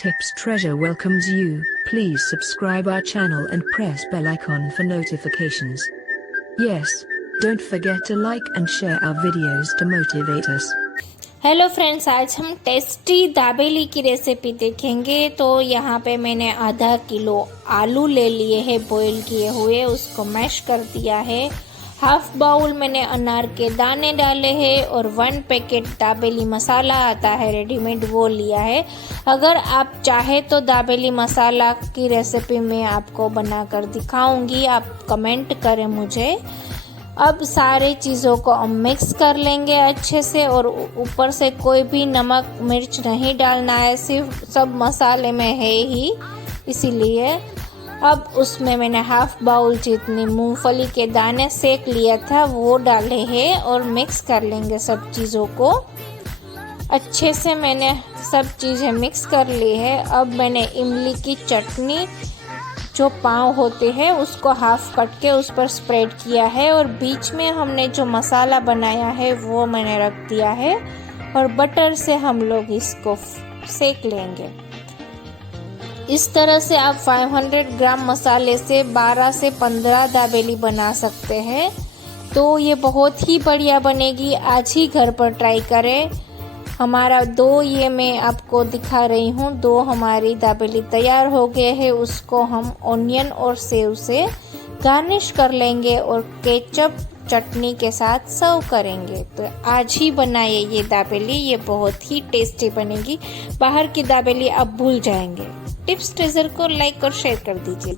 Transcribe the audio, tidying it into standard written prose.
Tips Treasure welcomes you. Please subscribe our channel and press bell icon for notifications. Yes, don't forget to like and share our videos to motivate us. Hello friends, आज हम tasty dabeli की recipe देखेंगे। तो यहाँ पे मैंने आधा kilo आलू ले लिए हैं बॉईल किए हुए, उसको मैश कर दिया है। हाफ बाउल मैंने अनार के दाने डाले हैं और 1 पैकेट दाबेली मसाला आता है रेडीमेड, वो लिया है। अगर आप चाहे तो दाबेली मसाला की रेसिपी मैं आपको बनाकर दिखाऊंगी, आप कमेंट करें मुझे। अब सारे चीज़ों को हम मिक्स कर लेंगे अच्छे से, और ऊपर से कोई भी नमक मिर्च नहीं डालना है, सिर्फ सब मसाले में है ही, इसीलिए। अब उसमें मैंने हाफ बाउल जितनी मूंगफली के दाने सेक लिया था वो डाले हैं और मिक्स कर लेंगे सब चीज़ों को अच्छे से। मैंने सब चीज़ें मिक्स कर ली है। अब मैंने इमली की चटनी जो पाव होते हैं उसको हाफ कट के उस पर स्प्रेड किया है, और बीच में हमने जो मसाला बनाया है वो मैंने रख दिया है, और बटर से हम लोग इसको सेक लेंगे। इस तरह से आप 500 ग्राम मसाले से 12 से 15 दाबेली बना सकते हैं। तो ये बहुत ही बढ़िया बनेगी, आज ही घर पर ट्राई करें। हमारा ये मैं आपको दिखा रही हूँ, 2 हमारी दाबेली तैयार हो गए हैं। उसको हम ऑनियन और सेव से गार्निश कर लेंगे और केचप चटनी के साथ सर्व करेंगे। तो आज ही बनाइए ये दाबेली, ये बहुत ही टेस्टी बनेगी। बाहर की दाबेली आप भूल जाएंगे। टिप्स ट्रेजर को लाइक और शेयर कर दीजिए।